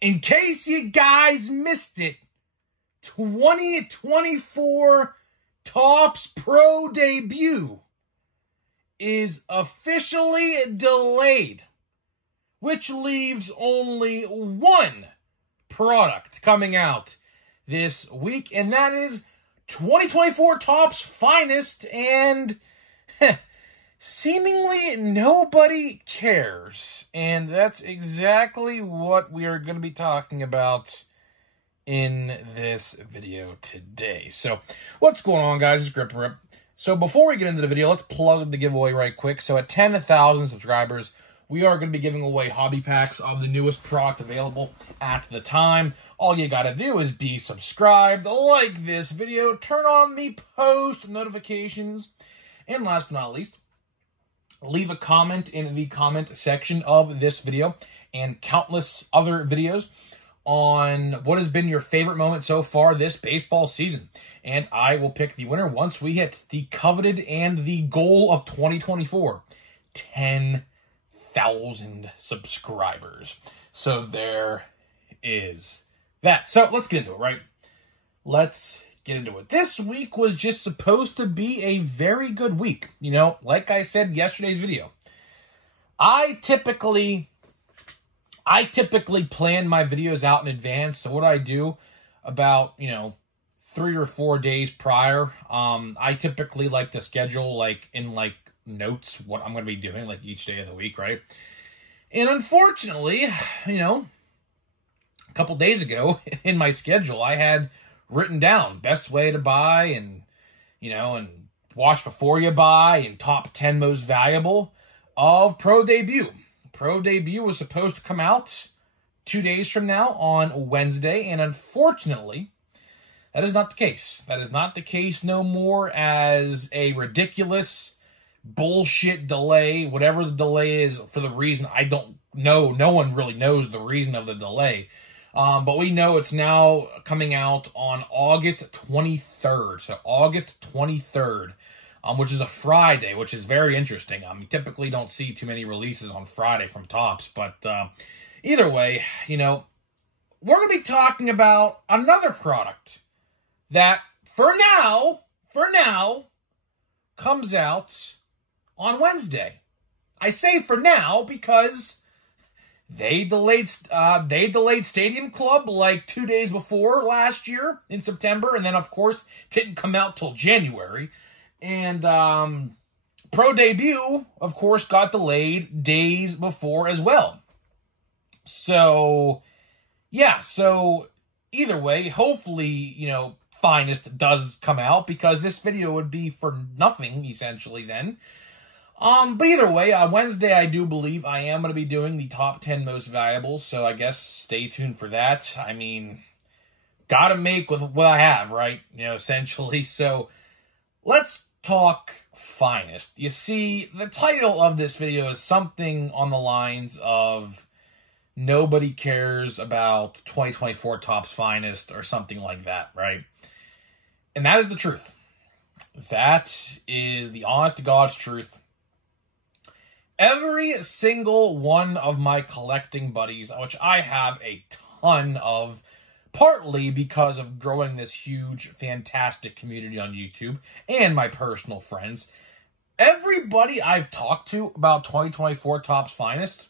In case you guys missed it, 2024 Topps Pro debut is officially delayed, which leaves only one product coming out this week, and that is 2024 Topps Finest, and seemingly nobody cares. And that's exactly what we are going to be talking about in this video today. So, what's going on, guys? It's Grip Rip. So, before we get into the video, let's plug the giveaway right quick. So, at 10,000 subscribers, we are going to be giving away hobby packs of the newest product available at the time. All you got to do is be subscribed, like this video, turn on the post notifications, and last but not least, leave a comment in the comment section of this video and countless other videos on what has been your favorite moment so far this baseball season. And I will pick the winner once we hit the coveted and the goal of 2024, 10,000 subscribers. So there is that. So let's get into it, right? Let's get into it. This week was just supposed to be a very good week. You know, like I said in yesterday's video, I typically plan my videos out in advance. So what I do about, 3 or 4 days prior, I typically like to schedule in notes what I'm going to be doing each day of the week, right? And unfortunately, a couple days ago in my schedule, I had written down best way to buy and watch before you buy and top 10 most valuable of Pro Debut. Pro Debut was supposed to come out 2 days from now on Wednesday, and unfortunately, that is not the case. That is not the case no more, as a ridiculous bullshit delay, whatever the delay is, for the reason I don't know. No one really knows the reason of the delay. But we know it's now coming out on August 23rd. So August 23rd, which is a Friday, which is very interesting. You typically don't see too many releases on Friday from Topps. But either way, we're going to be talking about another product that for now, comes out on Wednesday. I say for now because they delayed Stadium Club 2 days before last year in September, and then of course didn't come out till January. And Pro Debut, of course, got delayed days before as well. So yeah, so either way, hopefully, Finest does come out, because this video would be for nothing essentially then. But either way, on Wednesday, I do believe I am going to be doing the top 10 most valuable, so I guess stay tuned for that. I mean, gotta make with what I have, right? Essentially. So, let's talk Finest. You see, the title of this video is something on the lines of nobody cares about 2024 Topps Finest, or something like that, right? And that is the truth. That is the honest to God's truth. Every single one of my collecting buddies, which I have a ton of, partly because of growing this huge, fantastic community on YouTube and my personal friends, everybody I've talked to about 2024 Topps Finest,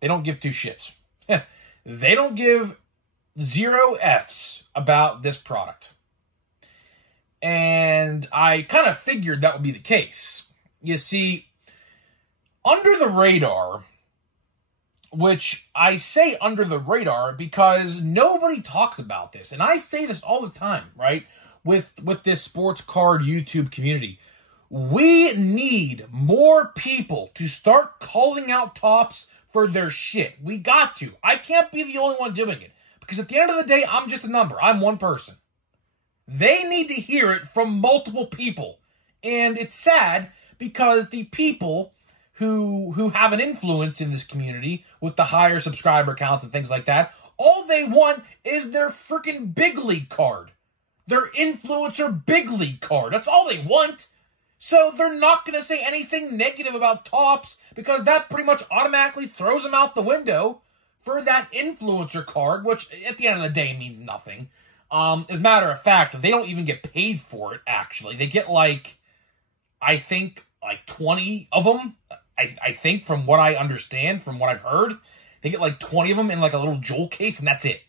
they don't give two shits. They don't give 0 Fs about this product. And I kind of figured that would be the case. You see, under the radar, which I say under the radar because nobody talks about this, and I say this all the time, right, with this sports card YouTube community, we need more people to start calling out Topps for their shit. We got to. I can't be the only one doing it, because at the end of the day, I'm just a number. I'm one person. They need to hear it from multiple people. And it's sad because the people who have an influence in this community with the higher subscriber counts and things like that, all they want is their freaking big league card. Their influencer big league card. That's all they want. So they're not going to say anything negative about Topps, because that pretty much automatically throws them out the window for that influencer card, which at the end of the day means nothing. As a matter of fact, they don't even get paid for it, actually. They get, like, I think, like 20 of them. I think, from what I understand, from what I've heard, they get like 20 of them in like a little jewel case, and that's it.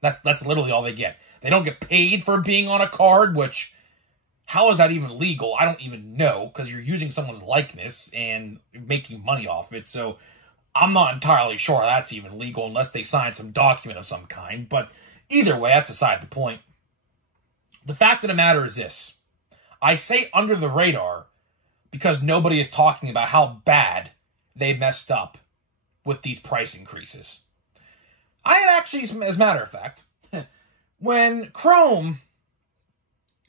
That's literally all they get. They don't get paid for being on a card, which, how is that even legal? I don't even know, because you're using someone's likeness and making money off it. So I'm not entirely sure that's even legal unless they sign some document of some kind. But either way, that's aside the point. The fact of the matter is this. I say under the radar because nobody is talking about how bad they messed up with these price increases. I had actually, as a matter of fact, when Chrome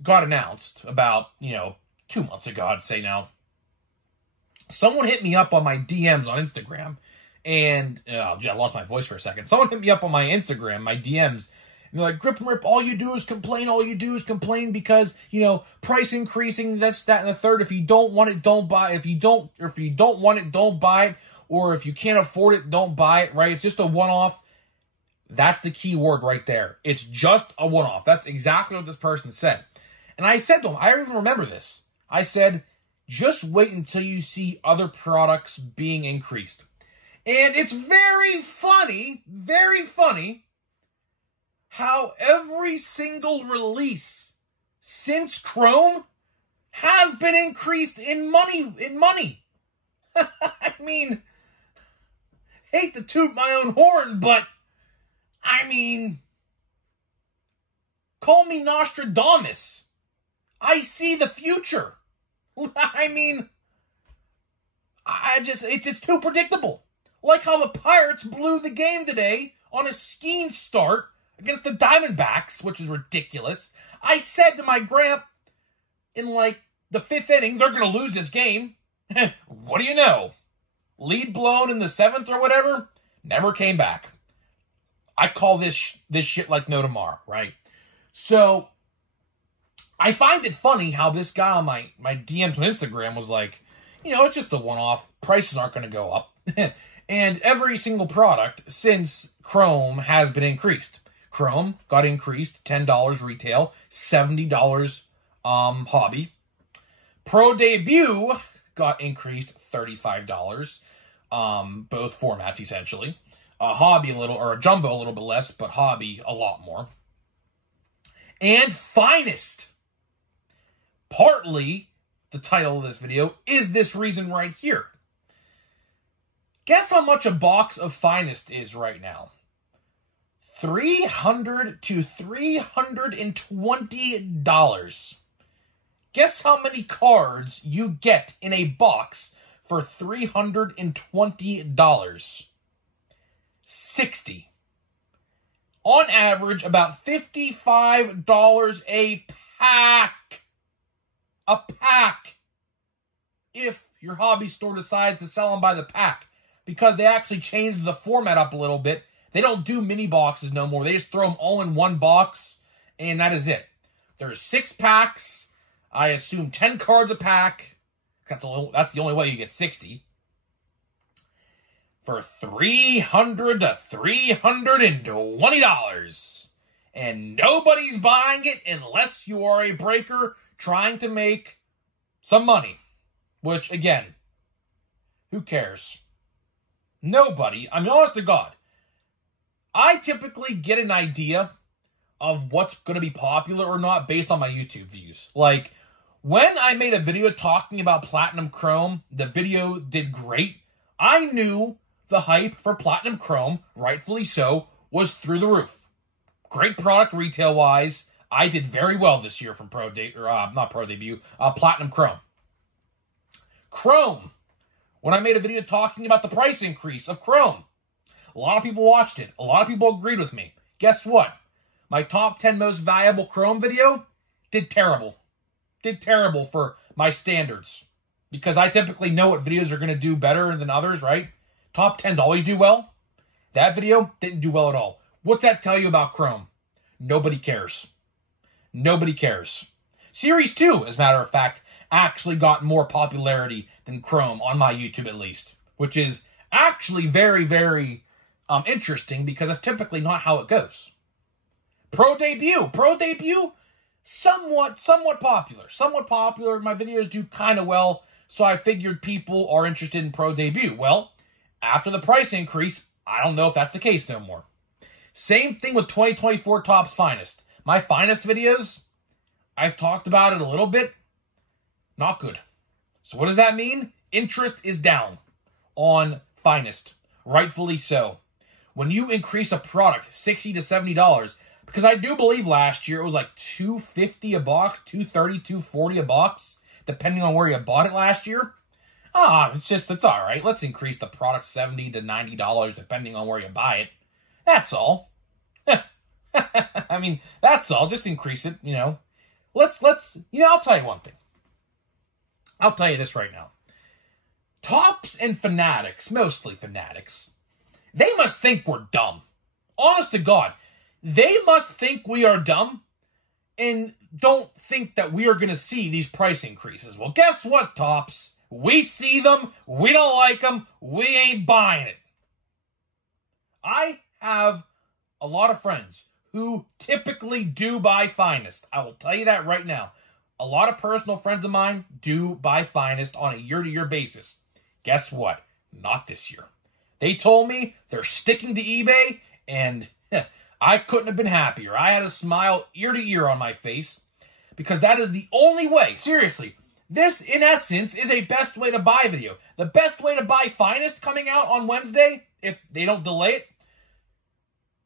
got announced about, 2 months ago, I'd say now, someone hit me up on my DMs on Instagram, and, I lost my voice for a second. Someone hit me up on my Instagram, my DMs, and they're like, Grip and Rip, all you do is complain because, price increasing, that's, that, and the third. If you don't want it, don't buy it. If you don't want it, don't buy it. Or if you can't afford it, don't buy it, right? It's just a one-off. That's the key word right there. It's just a one-off. That's exactly what this person said. And I said to him, I even remember this. I said, just wait until you see other products being increased. And it's very funny, how every single release since Chrome has been increased in money. I mean, hate to toot my own horn, but I mean, call me Nostradamus. I see the future. I mean, it's too predictable. Like how the Pirates blew the game today on a skiing start against the Diamondbacks, which is ridiculous. I said to my gramp in like the 5th inning, they're going to lose this game. What do you know? Lead blown in the 7th or whatever, never came back. I call this shit like no tomorrow, right? So I find it funny how this guy on my DMs on Instagram was like, it's just a one-off. Prices aren't going to go up. And every single product since Chrome has been increased. Chrome got increased $10 retail, $70 hobby. Pro Debut got increased $35. Both formats essentially. Hobby a little, or a Jumbo a little bit less, but Hobby a lot more. And Finest. Partly, the title of this video is this reason right here. Guess how much a box of Finest is right now? $300 to $320. Guess how many cards you get in a box for $320? 60. On average, about $55 a pack. A pack. If your hobby store decides to sell them by the pack. Because they actually changed the format up a little bit. They don't do mini boxes no more. They just throw them all in one box, and that is it. There's 6 packs. I assume 10 cards a pack. That's the only way you get 60. For $300 to $320. And nobody's buying it unless you are a breaker trying to make some money. Which, again, who cares? Nobody. I mean, honest to God. I typically get an idea of what's going to be popular or not based on my YouTube views. Like, when I made a video talking about Platinum Chrome, the video did great. I knew the hype for Platinum Chrome, rightfully so, was through the roof. Great product retail-wise. I did very well this year from Platinum Chrome. Chrome. When I made a video talking about the price increase of Chrome, a lot of people watched it. A lot of people agreed with me. Guess what? My top 10 most valuable Chrome video did terrible. Did terrible for my standards. Because I typically know what videos are going to do better than others, right? Top 10s always do well. That video didn't do well at all. What's that tell you about Chrome? Nobody cares. Nobody cares. Series 2, as a matter of fact, actually got more popularity than Chrome, on my YouTube at least. Which is actually very, very interesting because that's typically not how it goes. Pro debut, somewhat popular. My videos do kind of well, so I figured people are interested in pro debut. Well, after the price increase, I don't know if that's the case no more. Same thing with 2024 Topps Finest. My Finest videos, I've talked about it a little bit. Not good. So what does that mean? Interest is down on Finest. Rightfully so. When you increase a product $60 to $70, because I do believe last year it was like $250 a box, $230, $240 a box, depending on where you bought it last year. It's all right. Let's increase the product $70 to $90 depending on where you buy it. That's all. I mean, that's all. Just increase it, you know. I'll tell you one thing. I'll tell you this right now. Topps and Fanatics, mostly Fanatics, they must think we're dumb. Honest to God, they must think we are dumb and don't think that we are going to see these price increases. Well, guess what, Topps? We see them. We don't like them. We ain't buying it. I have a lot of friends who typically do buy Finest. I will tell you that right now. A lot of personal friends of mine do buy Finest on a year-to-year basis. Guess what? Not this year. They told me they're sticking to eBay, and I couldn't have been happier. I had a smile ear to ear on my face because that is the only way. Seriously, this, in essence, is a best way to buy video. The best way to buy Finest coming out on Wednesday, if they don't delay it,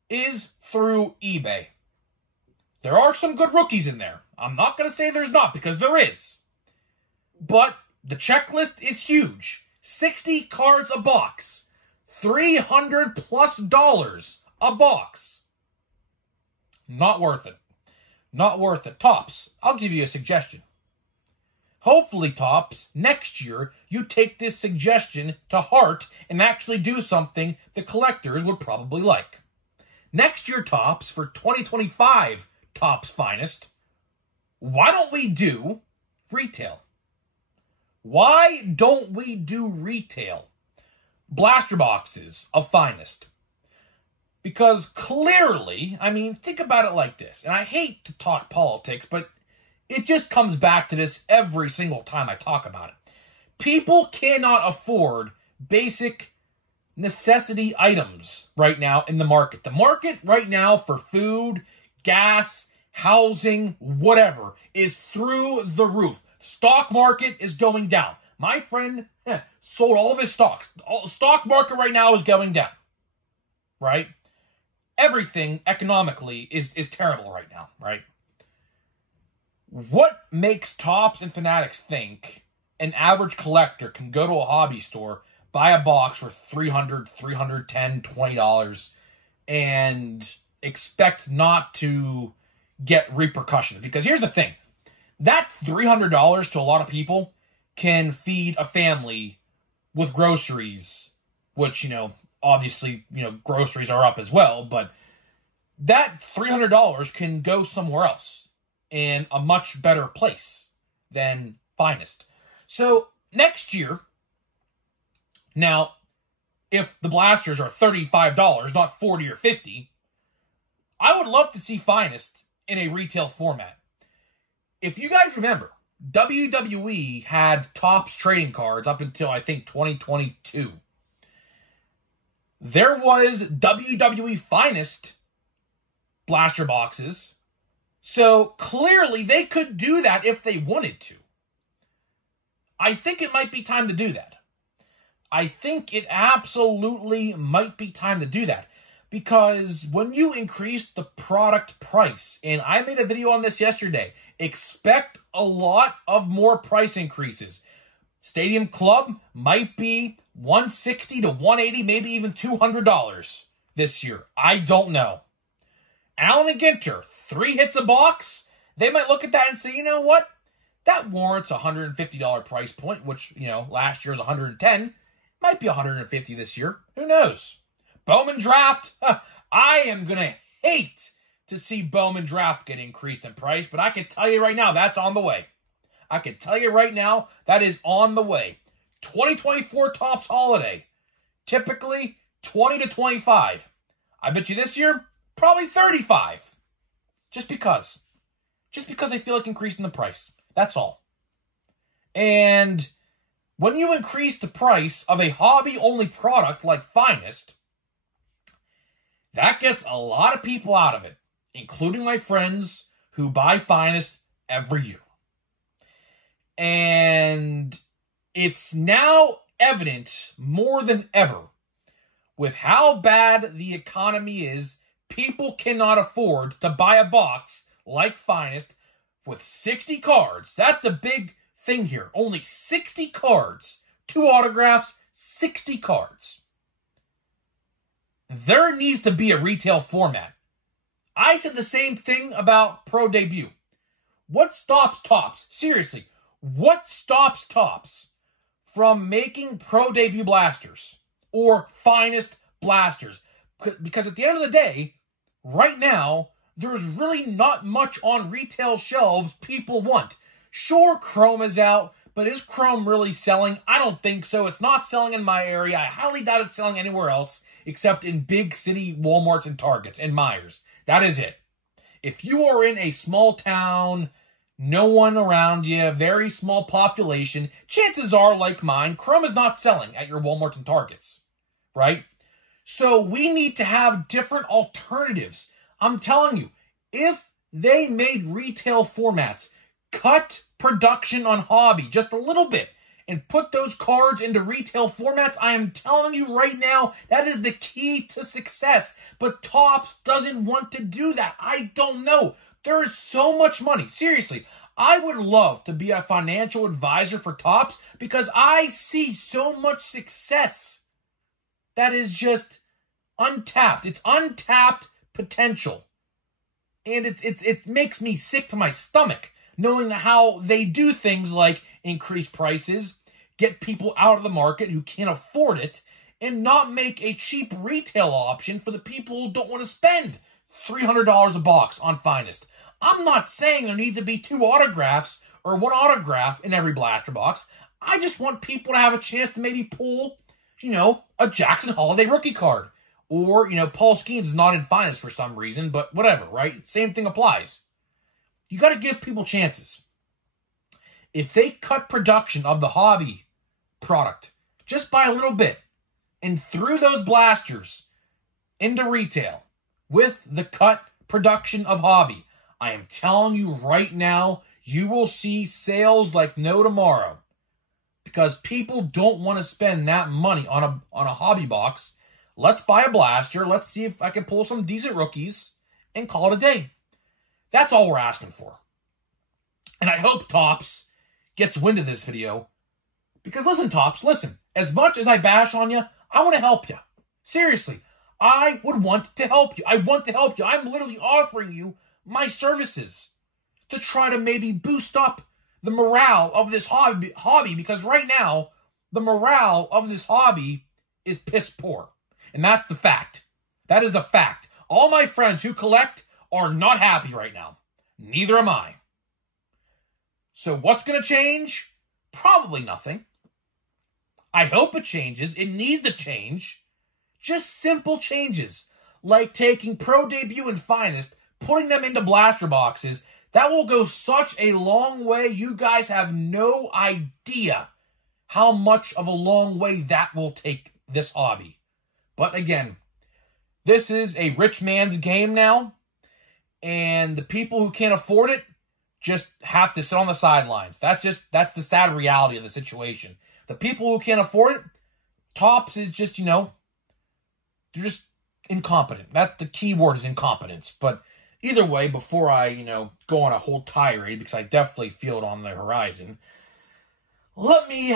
is through eBay. There are some good rookies in there. I'm not going to say there's not, because there is. But the checklist is huge. 60 cards a box. $300+ a box. Not worth it. Not worth it. Topps, I'll give you a suggestion. Hopefully, Topps, next year, you take this suggestion to heart and actually do something the collectors would probably like. Next year, Topps, for 2025 Topps Finest, why don't we do retail? Why don't we do retail? Blaster boxes of Finest. Because clearly, I mean, think about it like this. And I hate to talk politics, but it just comes back to this every single time I talk about it. People cannot afford basic necessity items right now in the market. The market right now for food, gas, housing, whatever, is through the roof. Stock market is going down. My friend sold all of his stocks. The stock market right now is going down. Right? Everything economically is terrible right now, right? What makes Topps and Fanatics think an average collector can go to a hobby store, buy a box for $300, $310, $20, and expect not to get repercussions? Because here's the thing. That $300 to a lot of people can feed a family with groceries, which, you know, obviously, you know, groceries are up as well, but that $300 can go somewhere else in a much better place than Finest. So next year, now, if the blasters are $35, not $40 or $50, I would love to see Finest in a retail format. If you guys remember, WWE had Topps trading cards up until, I think, 2022. There was WWE Finest blaster boxes. So clearly they could do that if they wanted to. I think it might be time to do that. I think it absolutely might be time to do that. Because when you increase the product price, and I made a video on this yesterday, expect a lot of more price increases. Stadium Club might be $160 to $180, maybe even $200 this year. I don't know. Allen and Ginter, 3 hits a box. They might look at that and say, you know what? That warrants a $150 price point, which, you know, last year was $110. Might be $150 this year. Who knows? Bowman Draft. I am going to hate to see Bowman Draft get increased in price, but I can tell you right now, that's on the way. I can tell you right now, that is on the way. 2024 Topps Holiday. Typically, 20 to 25. I bet you this year, probably 35. Just because. Just because I feel like increasing the price. That's all. And when you increase the price of a hobby-only product like Finest, that gets a lot of people out of it, including my friends who buy Finest every year. And it's now evident more than ever with how bad the economy is, people cannot afford to buy a box like Finest with 60 cards. That's the big thing here. Only 60 cards. 2 autographs, 60 cards. There needs to be a retail format. I said the same thing about Pro Debut. What stops Topps? Seriously, what stops Topps from making Pro Debut blasters or Finest blasters? Because at the end of the day, right now, there's really not much on retail shelves people want. Sure, Chrome is out, but is Chrome really selling? I don't think so. It's not selling in my area. I highly doubt it's selling anywhere else except in big city Walmarts and Targets and Myers. That is it. If you are in a small town, no one around you, very small population, chances are, like mine, Chrome is not selling at your Walmarts and Targets, right? So we need to have different alternatives. I'm telling you, if they made retail formats, cut production on hobby just a little bit, and put those cards into retail formats, I am telling you right now, that is the key to success. But Topps doesn't want to do that. I don't know. There is so much money. Seriously, I would love to be a financial advisor for Topps because I see so much success that is just untapped. It's untapped potential. And it makes me sick to my stomach knowing how they do things like increase prices, get people out of the market who can't afford it, and not make a cheap retail option for the people who don't want to spend $300 a box on Finest. I'm not saying there needs to be 2 autographs or 1 autograph in every blaster box. I just want people to have a chance to maybe pull, a Jackson Holiday rookie card. Or, Paul Skeens is not in Finest for some reason, but whatever, right? Same thing applies. You got to give people chances. If they cut production of the hobby product just by a little bit and threw those blasters into retail with the cut production of hobby, I am telling you right now, you will see sales like no tomorrow. Because people don't want to spend that money on a hobby box. Let's buy a blaster. Let's see if I can pull some decent rookies and call it a day. That's all we're asking for. And I hope Topps gets wind of this video. Because listen, Topps, listen. As much as I bash on you, I want to help you. Seriously, I would want to help you. I want to help you. I'm literally offering you my services to try to maybe boost up the morale of this hobby. Because right now, the morale of this hobby is piss poor. And that's the fact. That is a fact. All my friends who collect are not happy right now. Neither am I. So what's going to change? Probably nothing. I hope it changes. It needs to change. Just simple changes. Like taking Pro Debut and Finest, putting them into blaster boxes. That will go such a long way. You guys have no idea how much of a long way that will take this hobby. But again, this is a rich man's game now. And the people who can't afford it just have to sit on the sidelines. That's the sad reality of the situation. The people who can't afford it, Topps is just, they're just incompetent. That's the key word, is incompetence. But either way, before I, go on a whole tirade, because I definitely feel it on the horizon, let me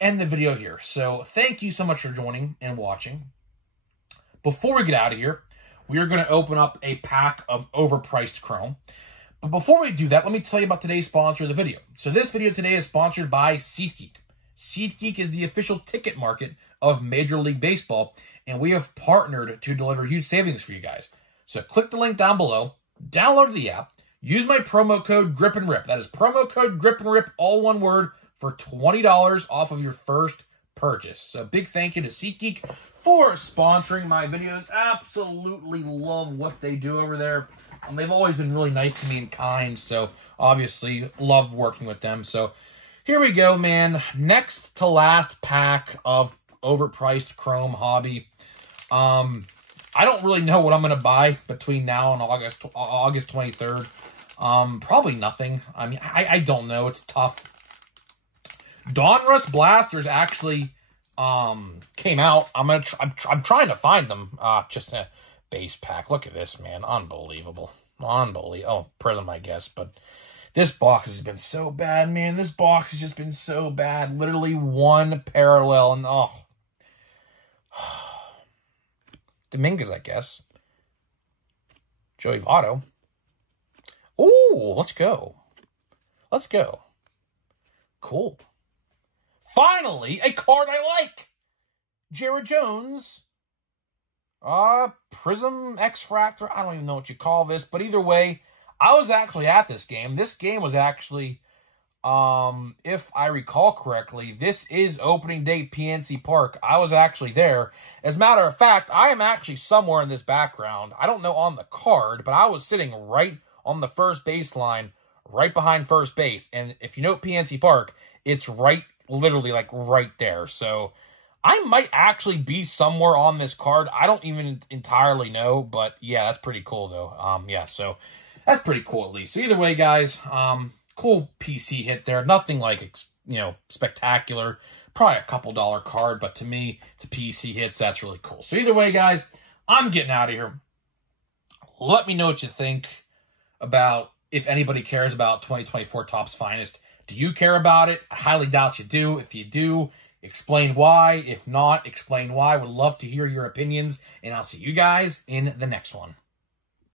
end the video here. So thank you so much for joining and watching. Before we get out of here, we are going to open up a pack of overpriced Chrome. But before we do that, let me tell you about today's sponsor of the video. So this video today is sponsored by SeatGeek. SeatGeek is the official ticket market of Major League Baseball, and we have partnered to deliver huge savings for you guys. So click the link down below, download the app, use my promo code GRIPANDRIP. That is promo code GRIPANDRIP, all one word, for $20 off of your first purchase. So big thank you to SeatGeek for sponsoring my videos. Absolutely love what they do over there. They've always been really nice to me and kind, so obviously love working with them. So here we go, man. Next to last pack of overpriced Chrome Hobby. I don't really know what I'm going to buy between now and August 23rd. Probably nothing. I mean, I don't know. It's tough. Donruss Blasters actually came out. I'm trying to find them. Just a base pack. Look at this, man. Unbelievable. Oh, Prism, I guess, but this box has been so bad, man. This box has just been so bad. Literally one parallel, and oh. Dominguez, I guess. Joey Votto. Ooh, let's go. Let's go. Cool. Finally, a card I like. Jared Jones. Prism X-Fractor. I don't even know what you call this, but either way, I was actually at this game. This game was actually, if I recall correctly, this is opening day PNC Park. I was actually there. As a matter of fact, I am actually somewhere in this background. I don't know on the card, but I was sitting right on the first baseline, right behind first base. And if you know PNC Park, it's right, literally like right there. So I might actually be somewhere on this card. I don't even entirely know, but yeah, that's pretty cool though. Yeah, so that's pretty cool at least. So either way, guys, cool PC hit there. Nothing like, spectacular. Probably a couple $1 card, but to me, to PC hits, that's really cool. So either way, guys, I'm getting out of here. Let me know what you think about, if anybody cares about 2024 Topps Finest. Do you care about it? I highly doubt you do. If you do, explain why. If not, explain why. Would love to hear your opinions, and I'll see you guys in the next one.